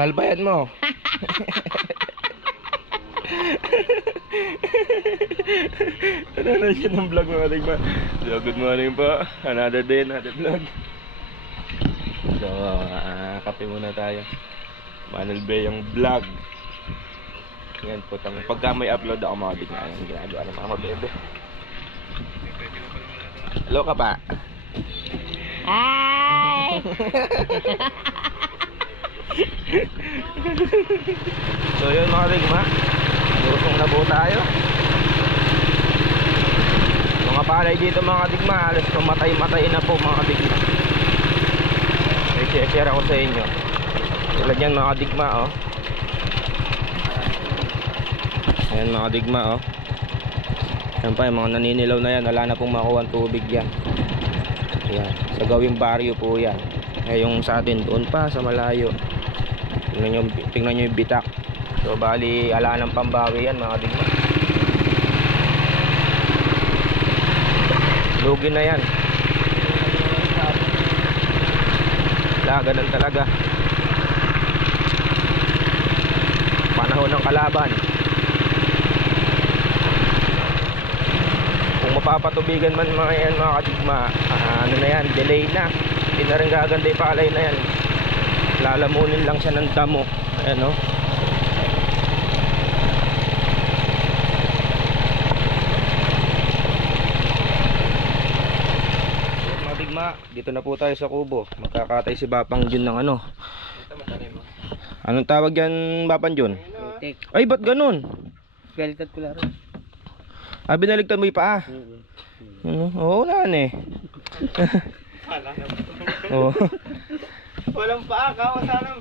Ngalbayan mo. Ano na siya ng vlog mga digma. So good morning po. Another day, another vlog. So kape muna tayo. Manuel Bay yung vlog. Yan po tama. Pagka may upload ako mga digma, yung ginagawa ng mga bebe. Hello ka pa. Hi. So yun mga digma, lusong na po tayo. Mga palay dito mga digma, alas tumatay-matay na po mga digma. May share ako sa inyo. Tulad yan mga digma oh. Ayan mga digma oh. Ayan pa yung mga naninilaw na yan, wala na pong makuha ang tubig yan. Ayan, sa gawing baryo po yan. Eh yung sa atin doon pa sa malayo. Tingnan nyo yung bitak. So bali ala ng pambawi yan mga digma. Lugi na yan. Wala, ganun talaga. Panahon ng kalaban. Kung mapapatubigan man mga yan mga kadigma, ano na yan, delay na. Hindi na rin gaganda yung palay na yan. Lalamunin lang siya ng damo. Ayan o. Mga digma, dito na po tayo sa kubo. Magkakatay si Bapang Jun ng ano. Anong tawag yan Bapang Jun? Ay ba't ganun? Baliktad ko lang rin. Ah, binaligtad mo yung paa? Oo, wala na eh. Oo. Walang paa ka, sana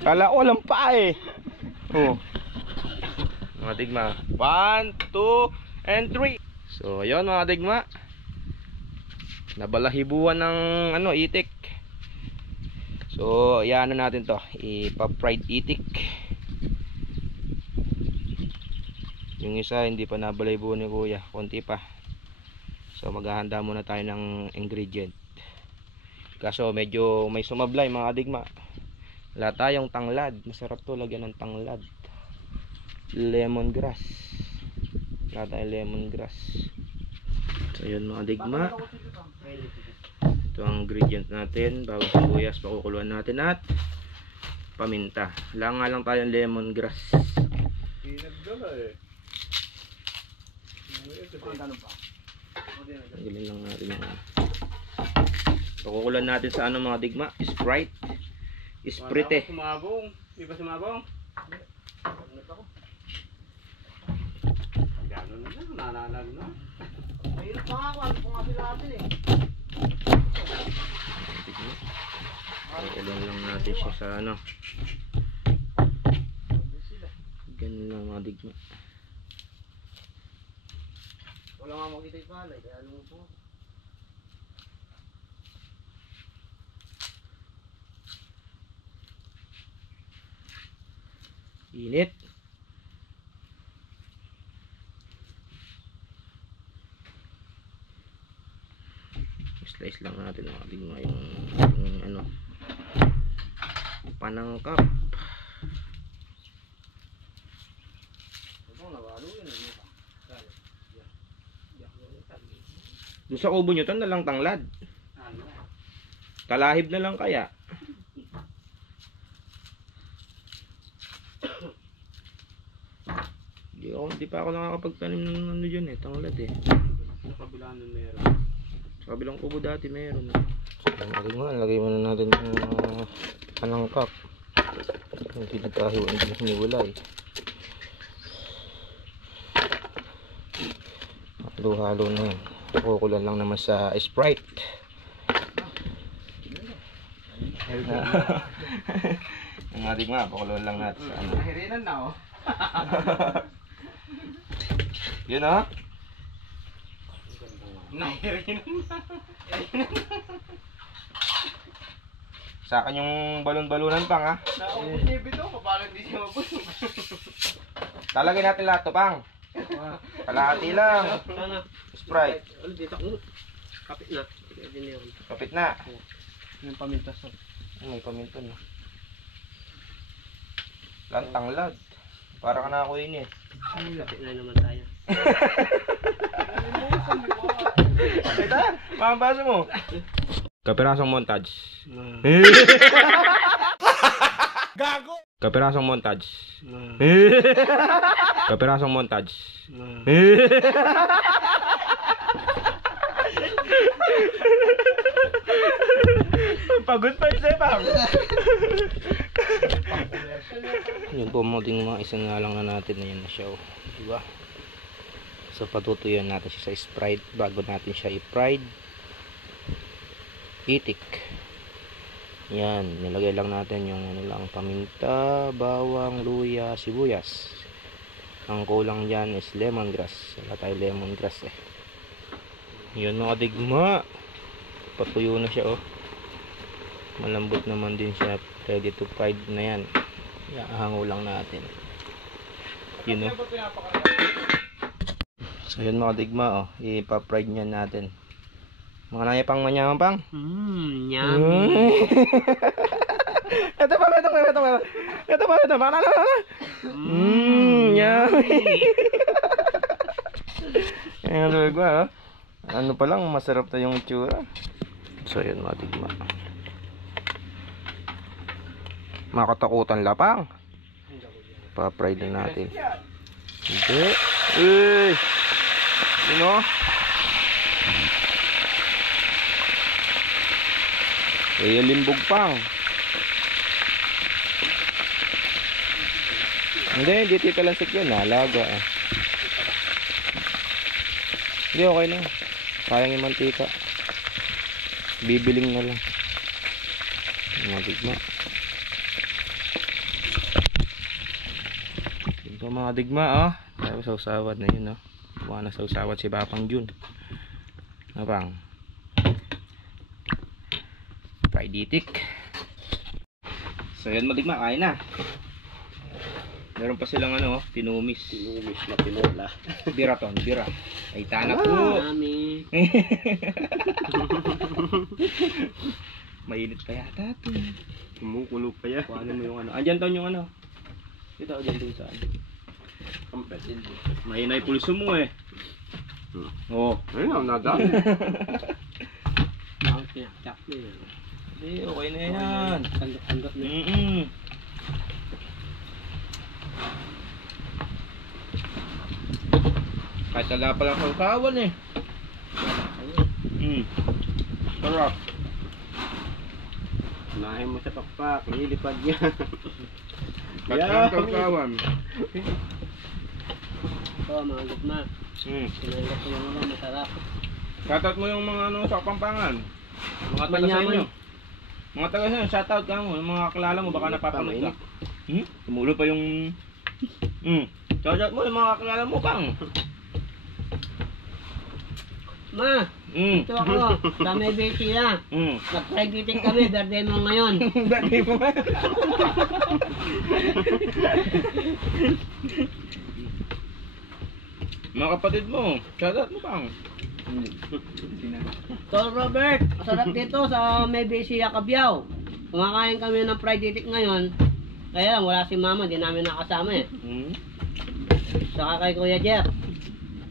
Kala ko walang paa eh. Oh. Mga digma. 1, 2, and 3. So, ayun mga digma. Nabalahibuan ng ano, itik. So, iano natin to. Ipa-fried itik. Yung isa hindi pa nabalahibuan ni kuya. Konti pa. So, maghahanda muna tayo ng ingredient. Kaso medyo may sumablay mga digma. Wala tayong tanglad. Masarap to lagyan ng tanglad. Lemongrass. Wala tayong lemongrass. So yun mga digma. Ito ang ingredient natin. Bago sibuyas pakukuluan natin at paminta. Wala nga lang tayong lemongrass. Tanggalin lang natin yung pakukulan natin sa ano mga digma, Sprite. Sprite. Sumabong. Di ba sumabong? Gano'n na lang, nanalag na. Mahirap pa nga ako, ano pa nga sila natin eh. Pakukulan lang natin siya sa ano. Ganun lang mga digma. Wala nga makita yung palay, kaya lumupong ako. Init. Slice lang natin mga digma yung ano, panangkap. Doon sa kubo nyo to na lang tanglad. Talahib na lang kaya. Hindi pa ako nakakapagtanim ng ano dyan eh, tanglad eh. Sa kabila nun meron. Sa kabilang kubo dati meron. So, lagay muna natin yung panangkap. Yung pinagkahiwan din hiniwalay. Halo-halo na yun. Kukulan lang naman sa Sprite. Ang ating mga, pakuloan lang natin sa ano. Nahirinan na oh. Yun oh. Nahirinan na. Sa akin yung balon-balunan pang ha. Naubos niya yung bito ko, parang hindi siya mabusog. Talagyan natin lahat to pang. Kalahati lang. Sana. Sprite. Ulit dito. Kapit na. Kapit na. Yung pamintas. May paminto na. Lantang lad. Para ka na ako ini. Kapit na naman tayo. Ito, mamabasa mo. Kapirasong montage. Gago! Kapirasong montage. Kapirasong montage. Pagod pa isa bang? Yun po mga isang nga lang na natin na yun na siya. Diba? So patutuyuan natin siya sa Sprite bago natin siya i-fried. Itik. Yan, nilagay lang natin yung ano lang, paminta, bawang, luya, sibuyas. Ang kulang dyan is lemongrass. Wala tayo lemongrass eh. Yun mga digma. Patuyo na siya oh. Malambot naman din siya. Ready to fried na yan. Iahango lang natin. Yun oh. So yun mga digma oh. Ipa-fried niyan natin. Mga naya pang manyaman pang. Yummy. Ito pa. Yummy. Ayan tuloy ko ha. Ano pa lang, masarap na yung itsura. So yun mga digma. Makatakutan lapang. Pa-fried na natin. Hindi. Uy! Yun o. Limbog pang. Hindi titalansik yun. Nalaga eh. Hindi, okay lang. Sayang yung mantika. Bibiling na lang. Mga digma. Ito mga digma oh. Tayo sausawad na yun oh. Buwan na sausawad si Papang Jun. Ano pang? Fried itik. So yan mga digma, kain na. Meron pa silang ano, tinumis. Tinumis na tinola. Bira. Ay tanak po. Mami. Mainit pa yata ito. Kumukulo pa yan. Kuhanin mo yung ano. Andyan taon yung ano. Ito, andyan dun saan. Kampetin. Mahinay pulso mo eh. Oo. Ayun, nadami. Bakit pinakchak na yun? Hindi, okay na yan. Tanggap na yun. Kahit wala pa lang sausawan eh. Sarap. Unahin mo sa pakpak, nilipad niya. Kahit walang sausawan. Ito, mga gupna. Sinanggap ko yung mga masarap. Shoutout mo yung mga ano sa Pampangan. Mga taga sa inyo. Mga taga sa inyo, shoutout ka mo. Yung mga kakilala mo, baka napapanood ka. Tumulo pa yung... Shoutout mo yung mga kakilala mo, Pang. Ma! Ito ako, sa may besi na. Nag-fried eating kami, birthday mo ngayon. Birthday mo nga. Mga kapatid mo, shoutout mo, Pang. Tol Robert, masarap dito sa may besi Kabyao. Kumakain kami ng fried eating ngayon. Kaya lang, wala si Mama, di namin nakasama eh. Saka kay Kuya Jer.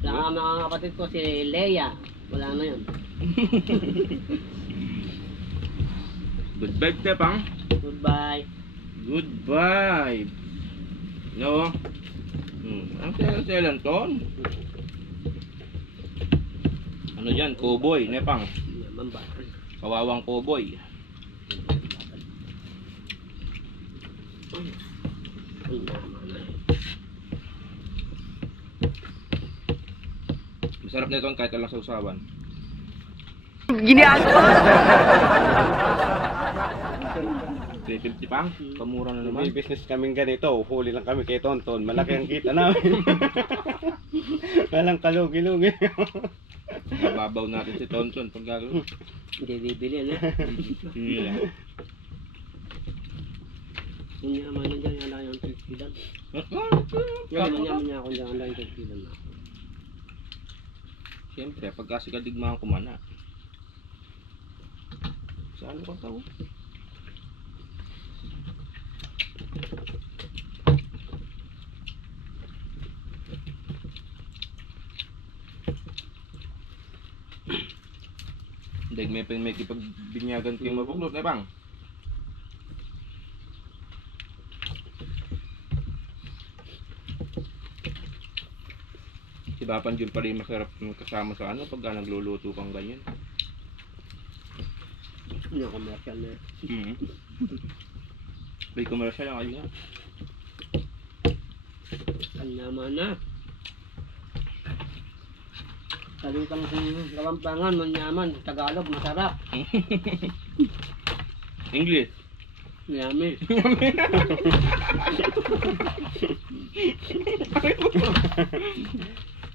Saka mga kapatid ko si Leia. Wala na yun. Good vibe, te, Pang. Goodbye. Good vibe. No? Ang selan ton. Ano yan? Cowboy, ne, Pang? Yaman ba? Kawawang cowboy. Ay, naman na. Masarap na ito kahit walang sausawan. Ginagawa! 350 pang? Pamura na naman. May business kaming ganito, huli lang kami kay Tonton. Malaki ang kita namin. Walang kalugi-lugi. Babaw natin si Tonton pag gagawin. Hindi bibili, ano? Hindi lang. Yung yaman na dyan, yung lang yung 50 lang. Yung yaman niya ako dyan, lang yung 50 lang. Siyempre, pagka sigadigmaan ko man na. Saan ko tao? Dahil may kipagbinyagan ko yung mabuklot, eh bang? Si Bapan Jun pala yung masarap kasama sa ano pagka nagluluto kang ganyan. Yung commercial na. May commercial lang ayun nga. Ang yaman na. Salitang Kapampangan, manyaman. Tagalog, masarap. English. Yummy.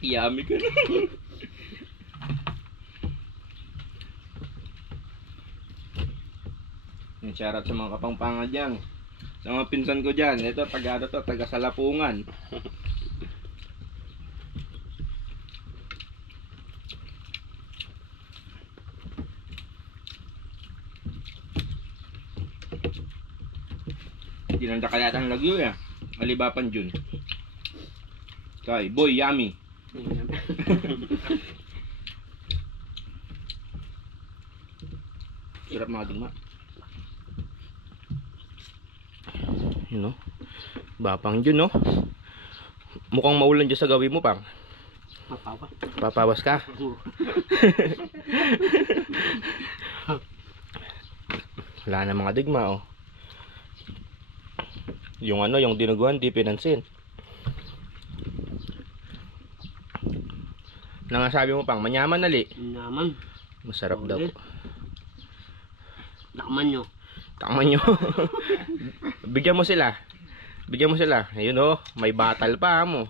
Yummy ka na. Shoutout sa mga Kapampangan dyan. Sa mga pinsan ko dyan. Ito, taga Salapungan. Tinanda kaya ang lagyo eh. Alibapan Jun. Kay Boy Yummy. Sarap mga digma. Yun no. Bapang Jun no. Mukhang maulan dyan sa gawin mo pang. Mapawa. Papawas ka. Wala na mga digma oh. Yung ano, yung dinuguan, di pinansin. Nangasabi mo pang, manyaman nali. Yaman. Masarap daw. Takman nyo. Takman nyo. Bigyan mo sila. Bigyan mo sila. Ayun oh, may battle pa mo.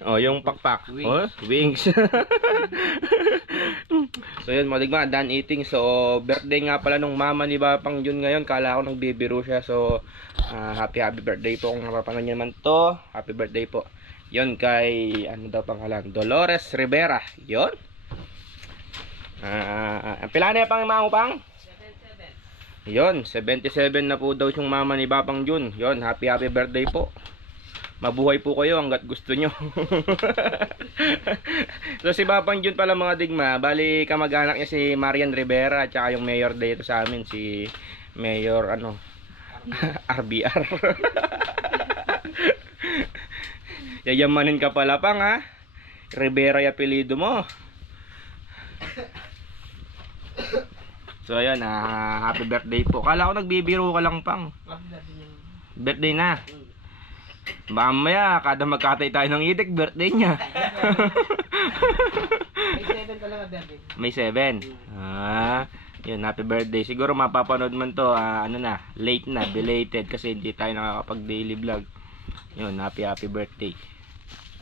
Oh, yung pakpak. Wings. Oh, wings. So yun mga digma, done eating. So birthday nga pala nung mama ni Bapang Jun ngayon. Kala ko nagbibiro siya. So happy birthday po kung napapanood niyo naman to. Happy birthday po. Yun kay ano daw pangalan? Dolores Rivera. Yun. Ang pila na pang mama mo pang? 77. Yun, 77 na po daw yung mama ni Bapang Jun. Yun, happy birthday po. Mabuhay po kayo hanggat gusto nyo. So si Bapang Jun pala mga digma, bali kamag-anak niya si Marian Rivera at saka yung mayor dito sa amin, si Mayor ano RBR. Yayamanin ka pala pang ha. Rivera yung apelido mo. So ayan, happy birthday po. Kala ko nagbibiro ka lang pang. Birthday na. Mamaya, kada magkatay tayo ng itik, birthday niya. May 7 talaga birthday. May 7. Yun, happy birthday. Siguro mapapanood man to, ano na, late na, belated kasi hindi tayo nakakapag daily vlog. Yun, happy birthday.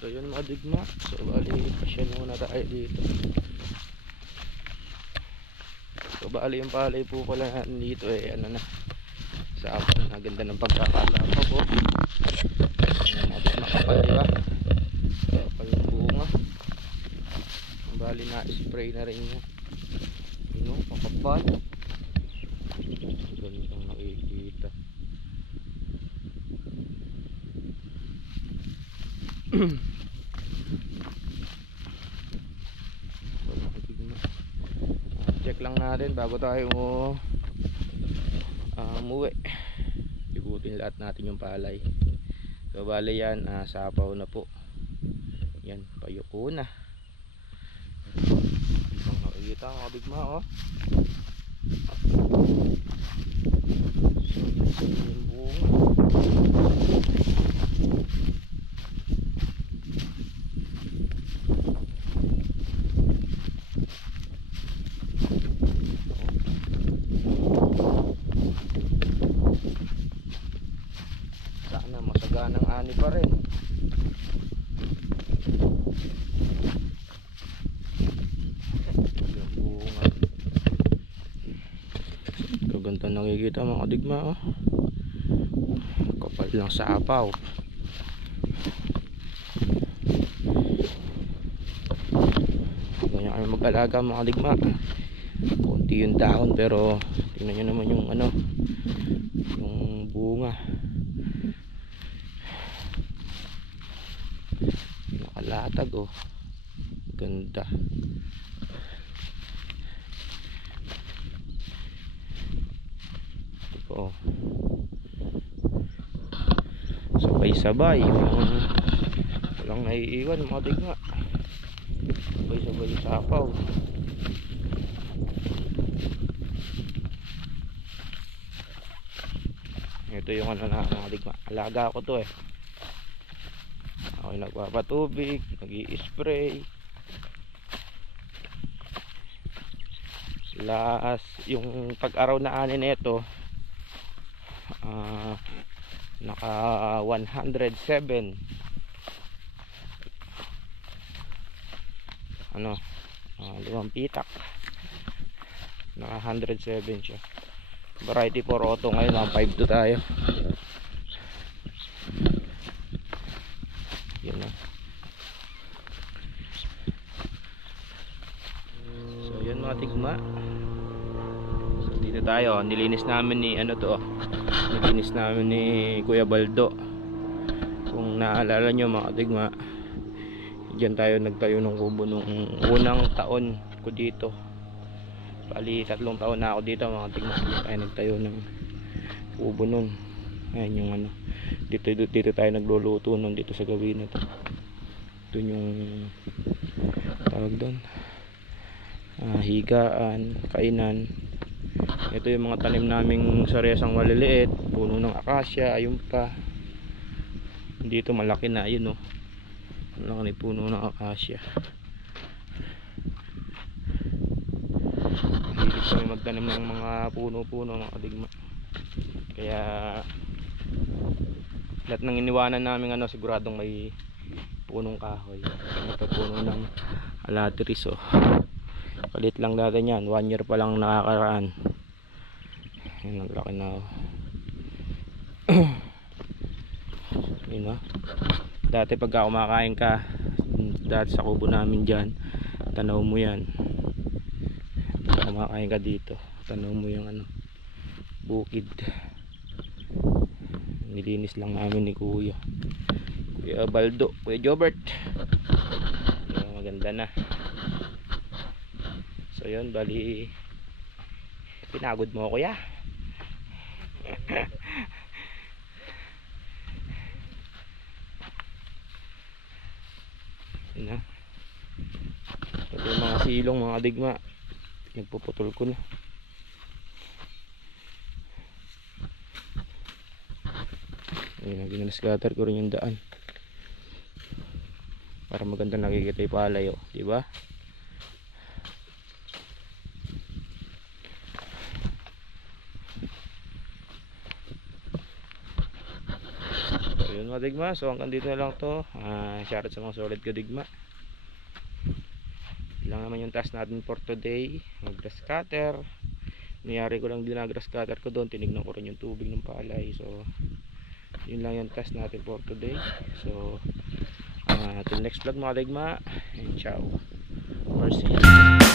So yun mga digma. So bali, pasyon muna tayo dito. So bali yung palay po pala dito ano na. Sa akin, ang ganda ng pagkakatapa po. Ayan natin makapal, diba? Kapal yung bunga. Bali na spray na rin niya. Yun o, makapal. Ganitong nakikita. Check lang natin bago tayo umuwi. Igutin lahat natin yung palay. So bali yan, sapaw na po. Yan, payuko na. Ibang nakikita ang kabigma oh. So yung bunga. Ani pa rin. Yung bunga. Kaganda nakikita mga kadigma, oh. Kapal lang sa apaw. Ganyan kami mag-alaga mga kadigma. Kunti yung dahon pero tingnan nyo naman yung ano, yung bunga. Nakalatag, oh. Ganda. Ito po, oh. Sabay-sabay, walang naiiwan mga kadigma. Sabay-sabay sa apaw. Ito yung ano na mga kadigma, alaga ko to eh. Ako yung nagpapatubig, nag-i-spray. Last yung pag-araw na ani nito, naka 107 ano, 5 pitak, naka 107 siya. Variety for auto ngayon, 152 tayo. Yun na. So yun mga tigma, so, dito tayo, nilinis namin ni ano to, nilinis namin ni Kuya Baldo. Kung naalala nyo mga tigma, diyan tayo nagtayo ng kubo nung unang taon ko dito. Bali 3 taon na ako dito mga tigma, tayo nagtayo ng kubo nun. Ayan yung ano, dito tayo nagluluto nun, dito sa gawin na to. Ito yung tawag doon, higaan, kainan. Ito yung mga tanim naming saresang maliliit, puno ng akasya, ayun pa. Dito malaki na, ayun oh, malaki na puno ng akasya. Hilig kami magtanim ng mga puno-puno mga kadigma. Kaya lahat ng iniwanan namin ano, siguradong may punong kahoy. Ito puno ng alatiris, oh. Palit lang natin yan, 1 year pa lang nakakaraan. Yan, ang laki na, oh. Yun, oh. Dati pagka kumakain ka dati sa kubo namin dyan, tanaw mo yan. Pagka kumakain ka dito, tanaw mo yung ano, bukid. Nilinis lang namin ni Kuya Baldo, Kuya Jobert. Maganda na. So yun, bali pinagod mo Kuya. Yun na. Ito yung mga silong mga digma, nagpuputol ko na. Ayun, ginascatter ko rin yung daan para maganda nakikita yung palay, oh, diba? So yun mga digma, so hanggang dito na lang to. Shoutout sa mga solid ko digma. Lang naman yung task natin for today, mag grass cutter. Niyari ko lang din na grass cutter ko doon, tinignan ko rin yung tubig ng palay. So yun lang yung task natin for today. So till next vlog mga digma, and ciao or see you.